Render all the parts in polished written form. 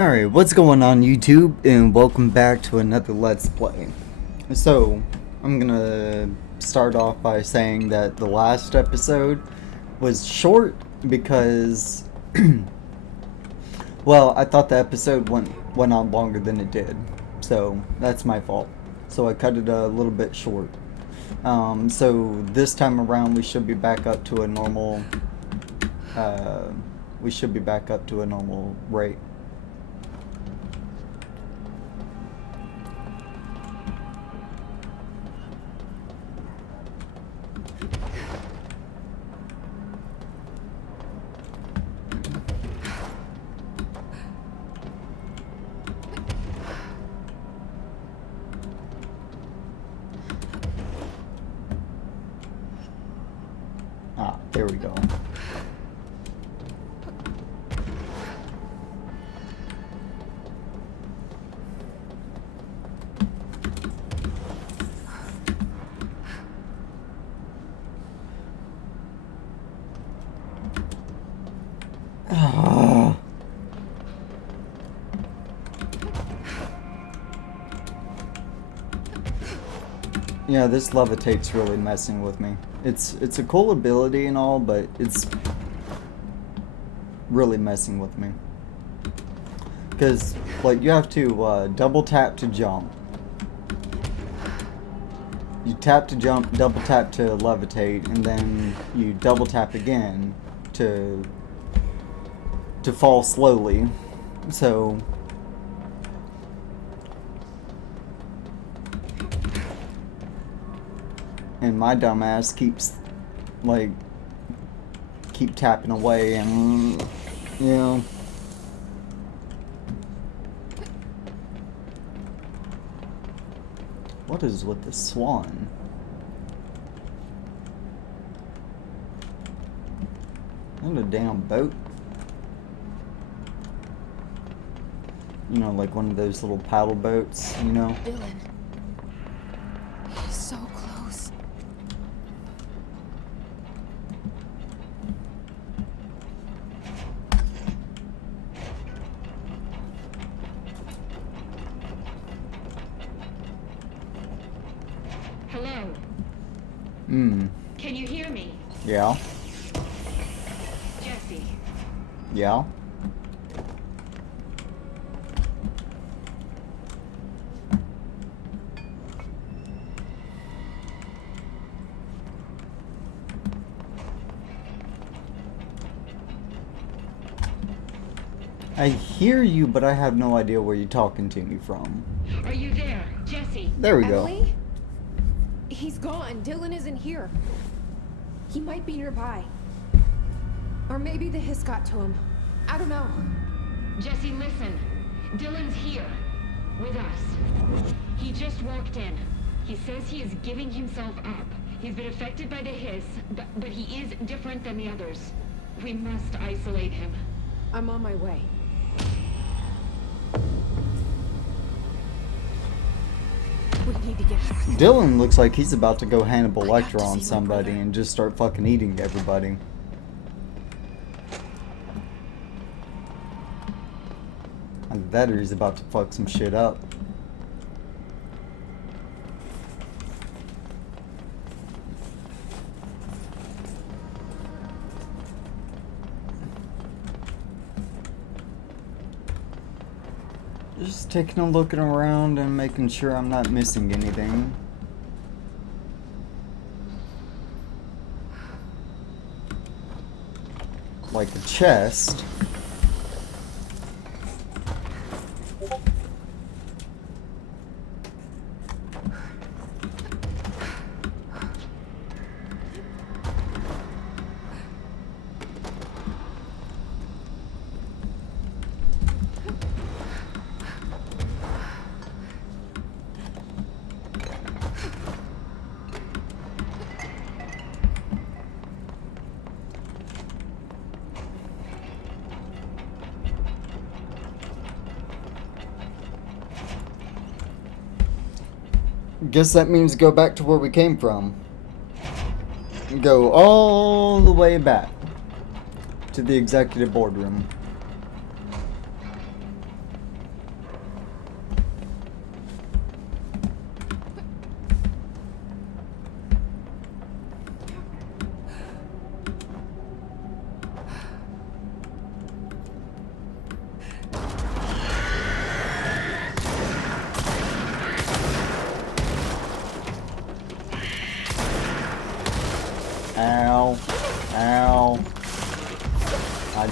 Alright, what's going on YouTube, and welcome back to another Let's Play. So, I'm gonna start off by saying that the last episode was short because, well, I thought the episode went on longer than it did. So, that's my fault. So I cut it a little bit short. So this time around we should be back up to a normal, rate. There we go. Yeah, this levitate's really messing with me. It's a cool ability and all, but it's really messing with me. Because, like, you have to double tap to jump. You tap to jump, double tap to levitate, and then you double tap again to fall slowly. So and my dumbass keeps keep tapping away, and you know, what is with the swan? Not a damn boat. You know, like one of those little paddle boats, you know? Dylan. He's so close. Hello? Can you hear me? Yeah. Jesse. Yeah. I hear you, but I have no idea where you're talking to me from. Are you there, Jesse? There we go. Emily? He's gone. Dylan isn't here. He might be nearby. Or maybe the hiss got to him. I don't know. Jesse, listen. Dylan's here. With us. He just walked in. He says he is giving himself up. He's been affected by the hiss, but he is different than the others. We must isolate him. I'm on my way. We need to get back. Dylan looks like he's about to go Hannibal I have to Lecter on see my somebody brother. and just start fucking eating everybody. Either that or he's about to fuck some shit up. Just taking a look around and making sure I'm not missing anything. Like a chest. Guess that means go back to where we came from. Go all the way back to the executive boardroom.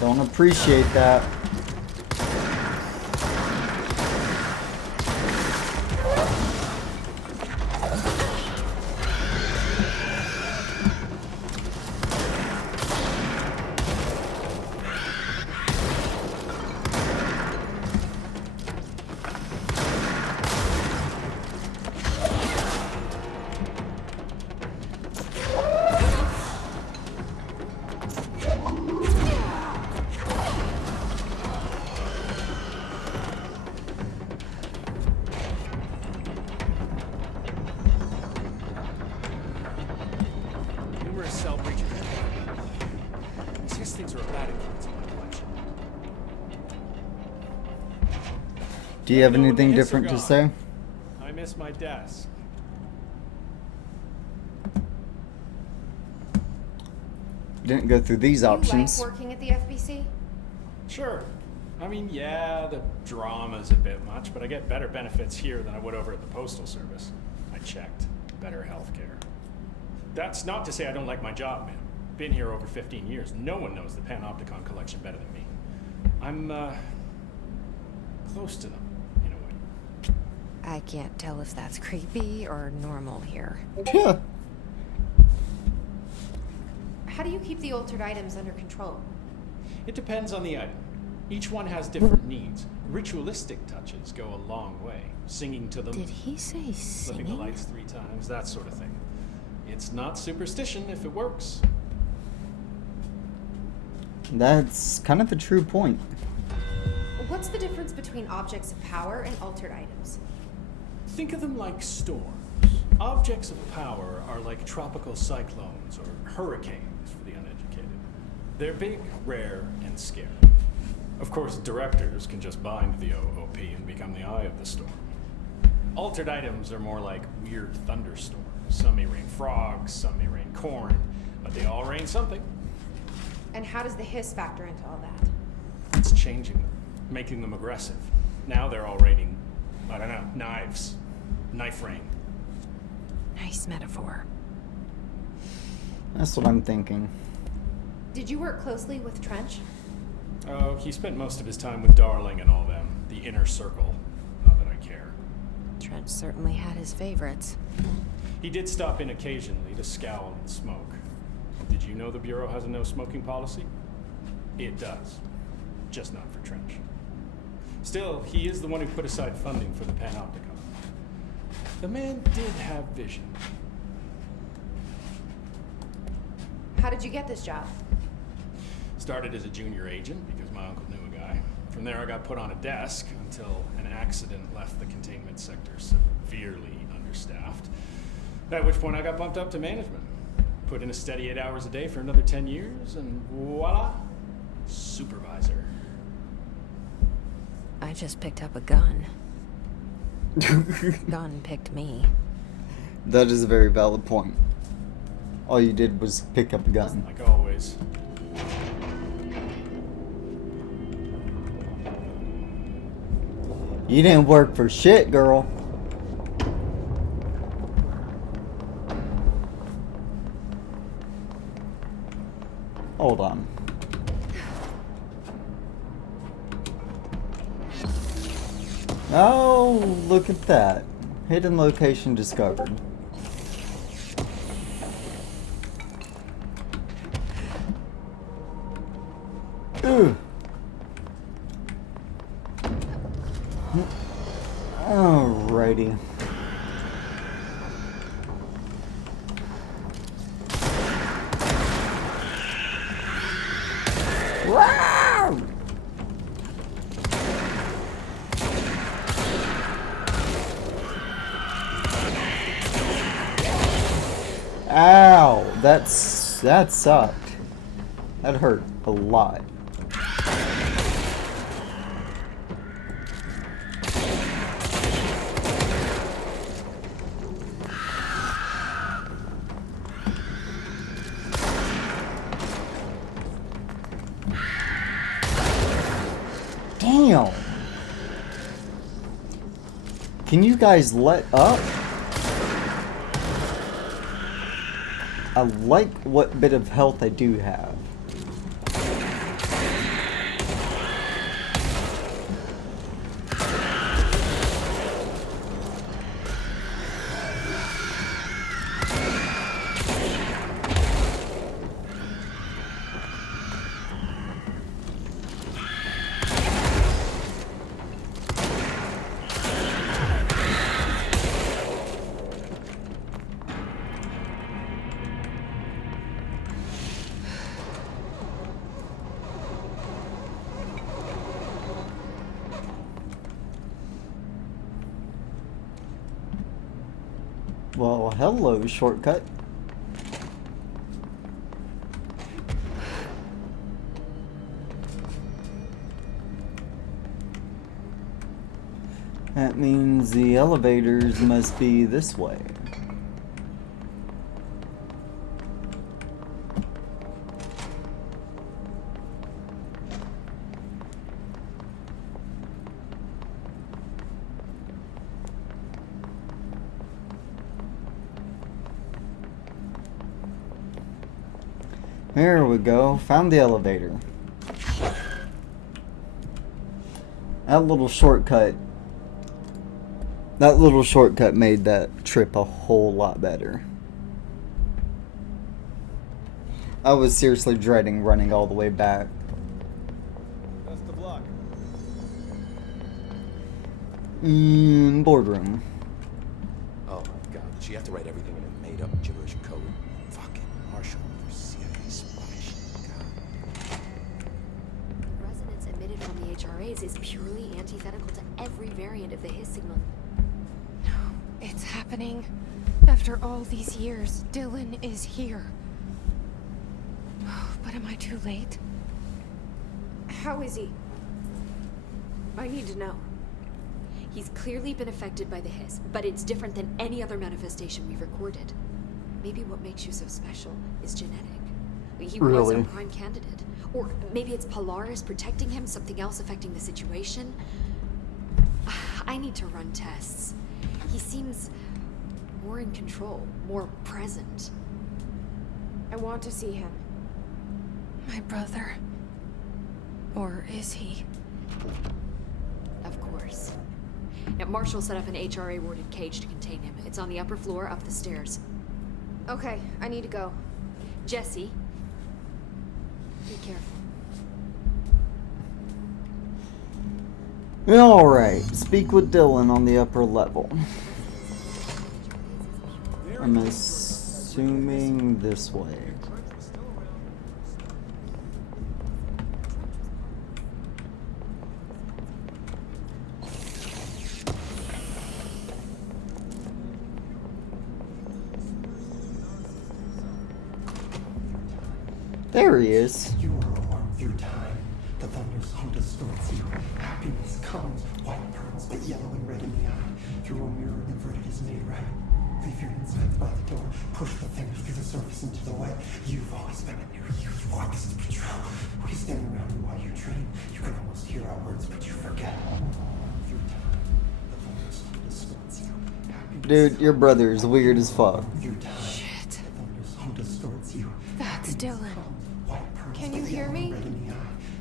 Don't appreciate that. Do you have anything different to say? I miss my desk. You didn't go through these options. You like working at the FBC? Sure. I mean, yeah, the drama's a bit much, but I get better benefits here than I would over at the Postal Service. I checked. Better health care. That's not to say I don't like my job, man. Been here over 15 years. No one knows the Panopticon collection better than me. I'm, close to them, in a way. I can't tell if that's creepy or normal here. Yeah. How do you keep the altered items under control? It depends on the item. Each one has different needs. Ritualistic touches go a long way. Singing to them. Did he say Flipping the singing? lights 3 times, that sort of thing. It's not superstition if it works. That's kind of a true point. What's the difference between objects of power and altered items? Think of them like storms. Objects of power are like tropical cyclones or hurricanes for the uneducated. They're big, rare, and scary. Of course, directors can just bind the OOP and become the eye of the storm. Altered items are more like weird thunderstorms. Some may rain frogs, some may rain corn, but they all rain something. And how does the hiss factor into all that? It's changing them, making them aggressive. Now they're all raining, I don't know, knives. Knife rain. Nice metaphor. That's what I'm thinking. Did you work closely with Trench? Oh, he spent most of his time with Darling and all them. The inner circle. Not that I care. Trench certainly had his favorites. He did stop in occasionally to scowl and smoke. Did you know the Bureau has a no-smoking policy? It does. Just not for Trench. Still, he is the one who put aside funding for the Panopticon. The man did have vision. How did you get this job? Started as a junior agent because my uncle knew a guy. From there I got put on a desk until an accident left the containment sector severely understaffed. At which point I got bumped up to management. Put in a steady 8 hours a day for another 10 years and voila, supervisor. I just picked up a gun. Gun picked me. That is a very valid point. All you did was pick up a gun. Like always. You didn't work for shit, girl. Hold on. Oh, look at that. Hidden location discovered. Ooh. Alrighty. Wow! Ow! That sucked. That hurt a lot. Damn! Can you guys let up? I like what bit of health I do have. Well, hello, shortcut. That means the elevators must be this way. There we go. Found the elevator. That little shortcut made that trip a whole lot better. I was seriously dreading running all the way back. Best of luck. Boardroom. Oh my god, did she have to write everything in a made-up gibberish code? Fucking Marshall, for CIA spy shit. God. The resonance emitted from the HRAs is purely antithetical to every variant of the His signal. No, it's happening. After all these years, Dylan is here. But am I too late? How is he? I need to know. He's clearly been affected by the His, but it's different than any other manifestation we've recorded. Maybe what makes you so special is genetic. He was a prime candidate. Or maybe it's Polaris protecting him, something else affecting the situation. I need to run tests. He seems more in control, more present. I want to see him. My brother. Or is he? Of course. Now, Marshall set up an HRA-warded cage to contain him. It's on the upper floor, up the stairs. Okay, I need to go. Jesse, be careful. Alright, speak with Dylan on the upper level. I'm assuming this way. There he is. You are a worm through time. The thunder's home distorts you. Happiness comes, white pearls, but yellow and red in the eye. Through a mirror inverted is made right. Leave your insides by the door. Push the fingers through the surface into the way. You've always been a new you. You want this to be true. We stand around you while you dream. You can almost hear our words, but you forget. Through time, the thunder's home distorts you. Dude, your brother is weird as fuck. Through time, Shit. the thunder's home distorts you. That's Dylan. White pearls, Can you but hear yellow me? and red in the eye.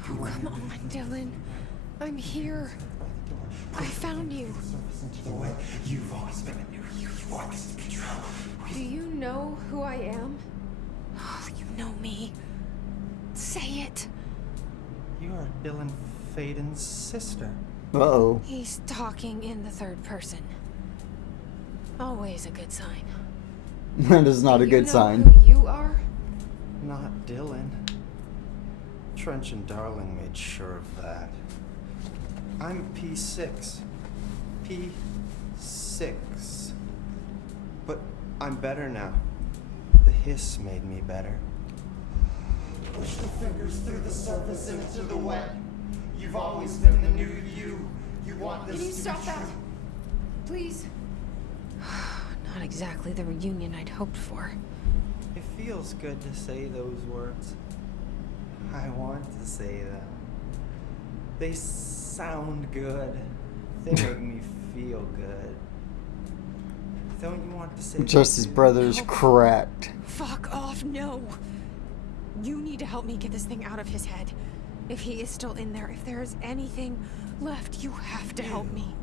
Oh, come on, Dylan. I'm here. I found you. Surface into the way. You've always been a new you. You want this to be true. Do you know who I am? Oh, you know me. Say it. You are Dylan Faden's sister. Uh-oh. He's talking in the third person. Always a good sign. That is not a Do good you know sign. Who you are? Not Dylan. Trench and Darling made sure of that. I'm P6. P6. But I'm better now. The Hiss made me better. Push the fingers through the surface into the wet. You've always been the new you. You want this Can you to be stop that? true. Please? Not exactly the reunion I'd hoped for. It feels good to say those words. I want to say them. They sound good. They make me feel good. Don't you want to say Jesse's them too? brother's cracked. Fuck off, no! You need to help me get this thing out of his head. If he is still in there, if there is anything left, you have to help me.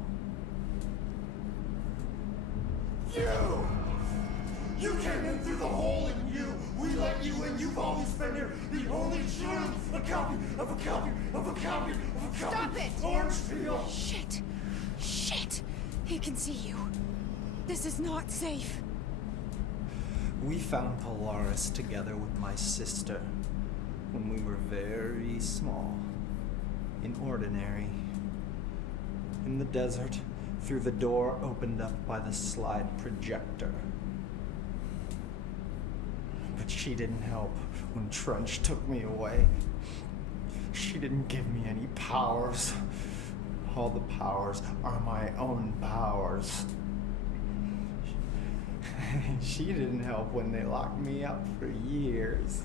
You! You came in through the hole in you. We let you in. You've always been here. The only truth. A copy of a copy of a copy of a copy. Stop it! Orange peel. Shit! Shit! He can see you. This is not safe. We found Polaris together with my sister when we were very small, in Ordinary, in the desert, through the door opened up by the slide projector. But she didn't help when Trunch took me away. She didn't give me any powers. All the powers are my own powers. She didn't help when they locked me up for years.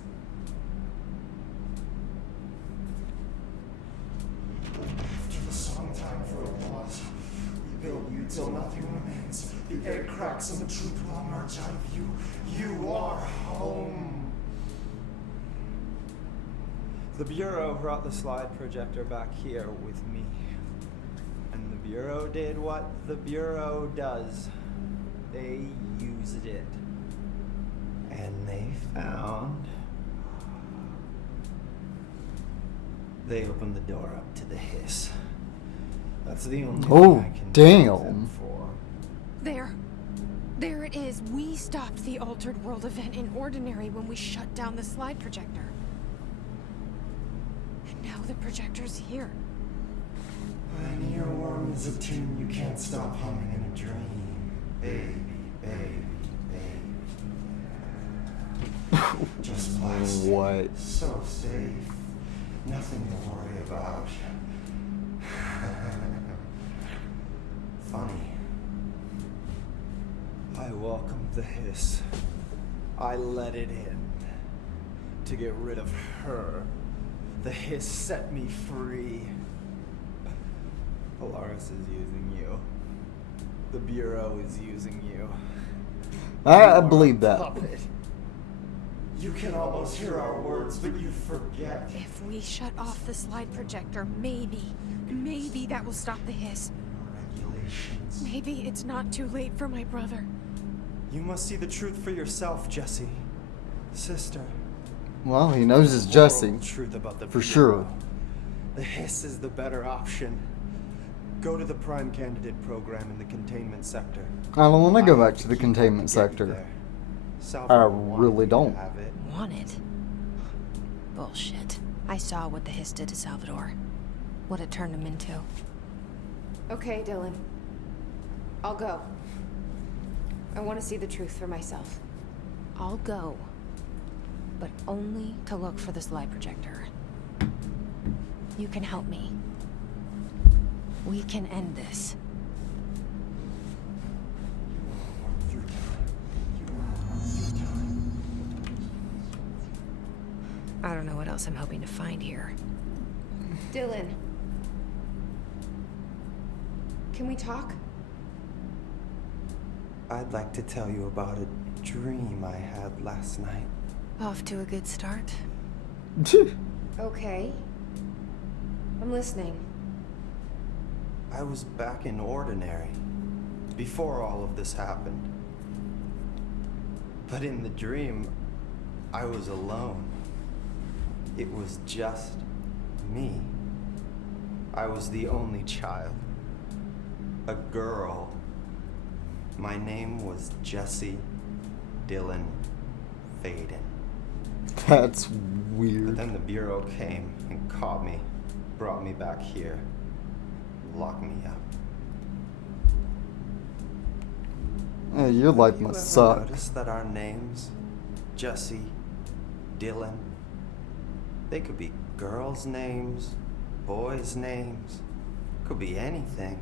To the song time for applause. We build you till nothing remains. The egg cracks and the truth will emerge out of you. You are home. The Bureau brought the slide projector back here with me. And the Bureau did what the Bureau does. They used it. And they found... They opened the door up to the hiss. That's the only thing I can thank them for. There it is. We stopped the altered world event in Ordinary when we shut down the slide projector. And now the projector's here. An earworm is a tune you can't stop humming in a dream. Baby, baby, baby. Just plastic. What? So safe. Nothing to worry about. Funny. I welcomed the hiss. I let it in. To get rid of her. The hiss set me free. Polaris is using you. The Bureau is using you. I believe that. Puppet. You can almost hear our words, but you forget. If we shut off the slide projector, maybe that will stop the hiss. Regulations. Maybe it's not too late for my brother. You must see the truth for yourself, Jesse. Sister. Well, he knows it's Jesse. Moral truth about the For Bureau. sure. The hiss is the better option. Go to the prime candidate program in the containment sector. I don't want to go I back to the containment get you sector. there. I Salvador wanted really me to don't. have it. Want it? Bullshit. I saw what the hiss did to Salvador. What it turned him into. Okay, Dylan. I'll go. I want to see the truth for myself. I'll go. But only to look for the slide projector. You can help me. We can end this. Your time. I don't know what else I'm hoping to find here. Dylan. Can we talk? I'd like to tell you about a dream I had last night. Off to a good start. Okay. I'm listening. I was back in Ordinary before all of this happened. But in the dream, I was alone. It was just me. I was the only child. A girl. My name was Jesse Dylan Faden. That's But weird. then the Bureau came and caught me, brought me back here, locked me up. Your life Have you must ever suck. noticed that our names, Jesse, Dylan, they could be girls' names, boys' names, could be anything.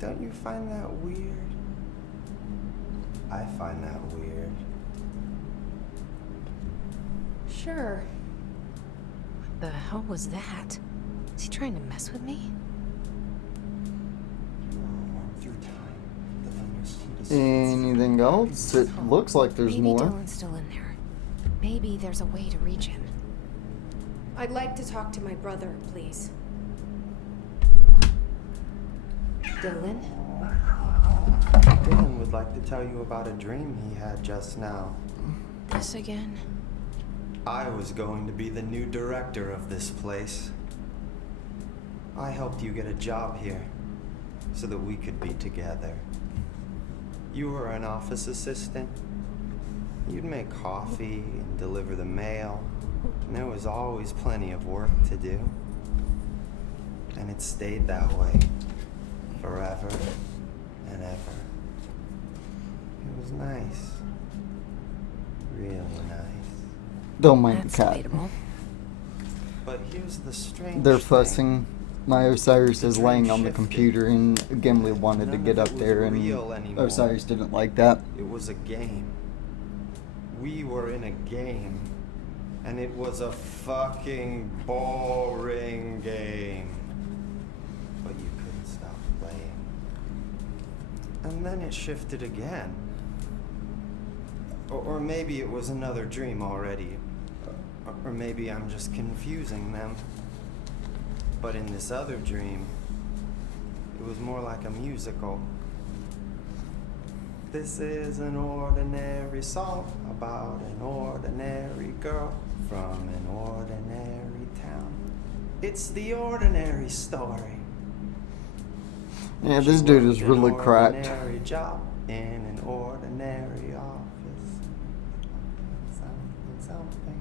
Don't you find that weird? I find that weird. Sure. What the hell was that? Is he trying to mess with me? Your time. The thunderstorm is Anything else? It looks like there's Maybe more. Dylan's still in there. Maybe there's a way to reach him. I'd like to talk to my brother, please. Dylan? Dylan would like to tell you about a dream he had just now. This again? I was going to be the new director of this place. I helped you get a job here so that we could be together. You were an office assistant. You'd make coffee and deliver the mail, and there was always plenty of work to do. And it stayed that way forever and ever. It was nice. Really Don't mind That's the cat. debatable. But here's the strange They're thing. fussing. My Osiris is The laying on the dream computer, and Gimli wanted to None get of up it was there, and real anymore. Osiris didn't like that. It was a game. We were in a game. And it was a fucking boring game. But you couldn't stop playing. And then it shifted again. Or maybe it was another dream already. Or maybe I'm just confusing them. But in this other dream, it was more like a musical. This is an ordinary song about an ordinary girl from an ordinary town. It's the ordinary story. Yeah, this dude is really An cracked. ordinary job in an ordinary office. Something.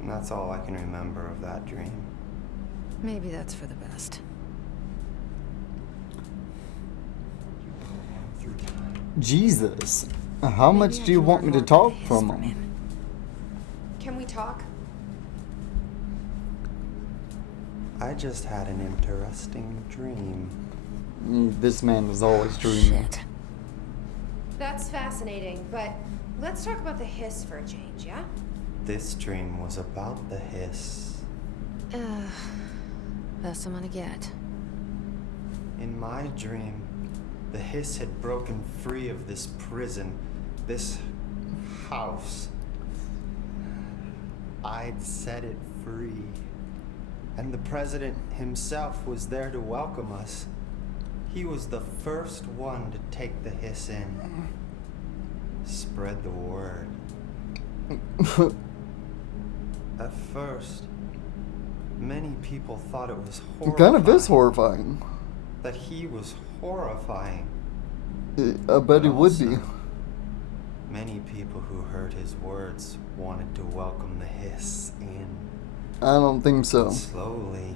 And that's all I can remember of that dream. Maybe that's for the best. Jesus. How Maybe much I do you can want learn me to more talk about his from him? Can we talk? I just had an interesting dream. This man is always dreaming. Shit. That's fascinating, but let's talk about the hiss for a change, yeah? This dream was about the hiss. Best I'm gonna get. In my dream, the hiss had broken free of this prison, this house. I'd set it free. And the president himself was there to welcome us. He was the first one to take the hiss in. Spread the word. At first, many people thought it was horrifying. Kind of is horrifying. That he was horrifying. I bet he would be. Also, many people who heard his words wanted to welcome the hiss in. I don't think so. Slowly,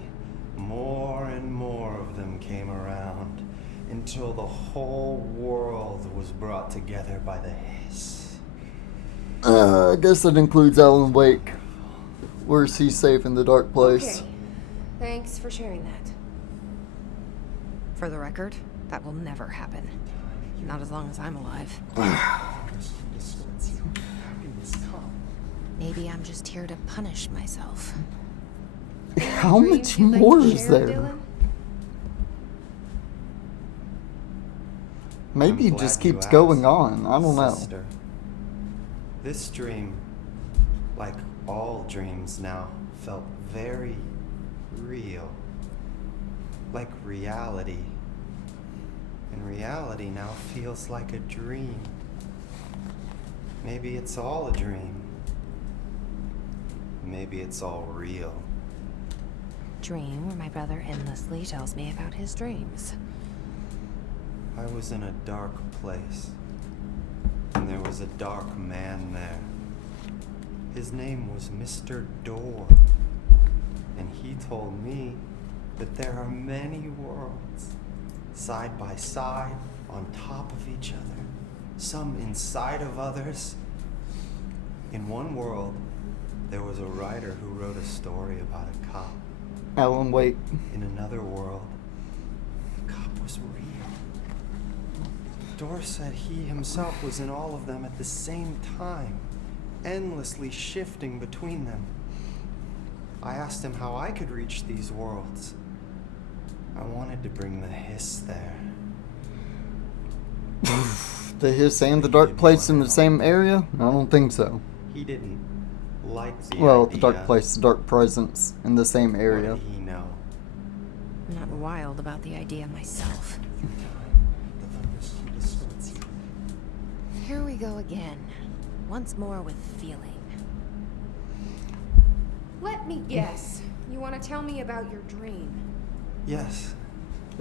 more and more of them came around until the whole world was brought together by the hiss. I guess that includes Alan Wake. Where's he safe in the dark place? Okay. Thanks for sharing that. For the record, that will never happen. Not as long as I'm alive. Maybe I'm just here to punish myself. How much Dreams you'd like more to is share, there? Dylan? Maybe I'm it just glad you keeps going asked, on. I don't know. sister. This dream, like all dreams now, felt very real. Like reality. And reality now feels like a dream. Maybe it's all a dream. Maybe it's all real. Dream where my brother endlessly tells me about his dreams. I was in a dark place, and there was a dark man there. His name was Mr. Door, and he told me that there are many worlds, side by side, on top of each other, some inside of others. In one world, there was a writer who wrote a story about a cop. Alan Wake. In another world, the cop was real. Door said he himself was in all of them at the same time, endlessly shifting between them. I asked him how I could reach these worlds. I wanted to bring the hiss there. The hiss and the dark place in the same area? I don't think so. He didn't like the Well, idea. the dark place, the dark presence in the same area. What did he know? I'm not wild about the idea myself. Here we go again. Once more with feeling. Let me guess. You want to tell me about your dream? Yes.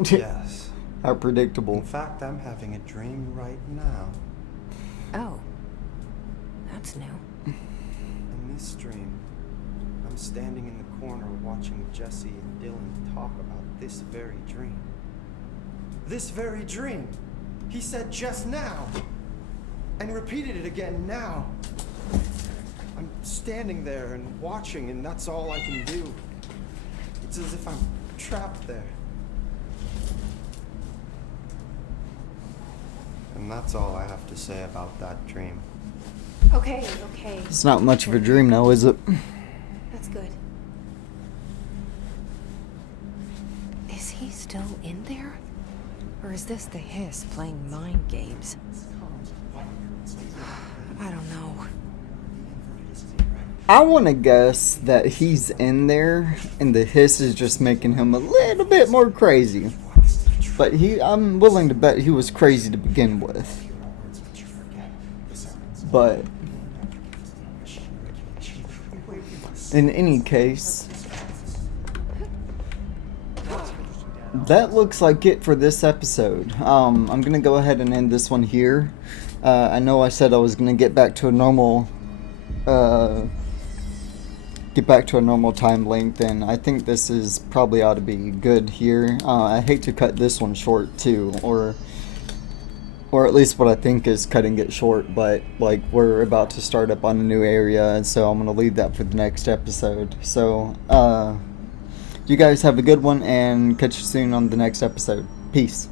Yes. How predictable. In fact, I'm having a dream right now. Oh. That's new. In this dream, I'm standing in the corner watching Jesse and Dylan talk about this very dream. This very dream! He said just now! and repeated it again now. I'm standing there and watching, and that's all I can do. It's as if I'm trapped there. And that's all I have to say about that dream. Okay. It's not much of a dream now, is it? That's good. Is he still in there? Or is this the hiss playing mind games? I don't know. I want to guess that he's in there and the hiss is just making him a little bit more crazy. But I'm willing to bet he was crazy to begin with. But in any case, that looks like it for this episode. I'm gonna go ahead and end this one here. I know I said I was gonna get back to a normal time length, and I think this is probably ought to be good here. I hate to cut this one short too, or at least what I think is cutting it short, but like we're about to start up on a new area, and so I'm gonna leave that for the next episode. So you guys have a good one, and catch you soon on the next episode. Peace.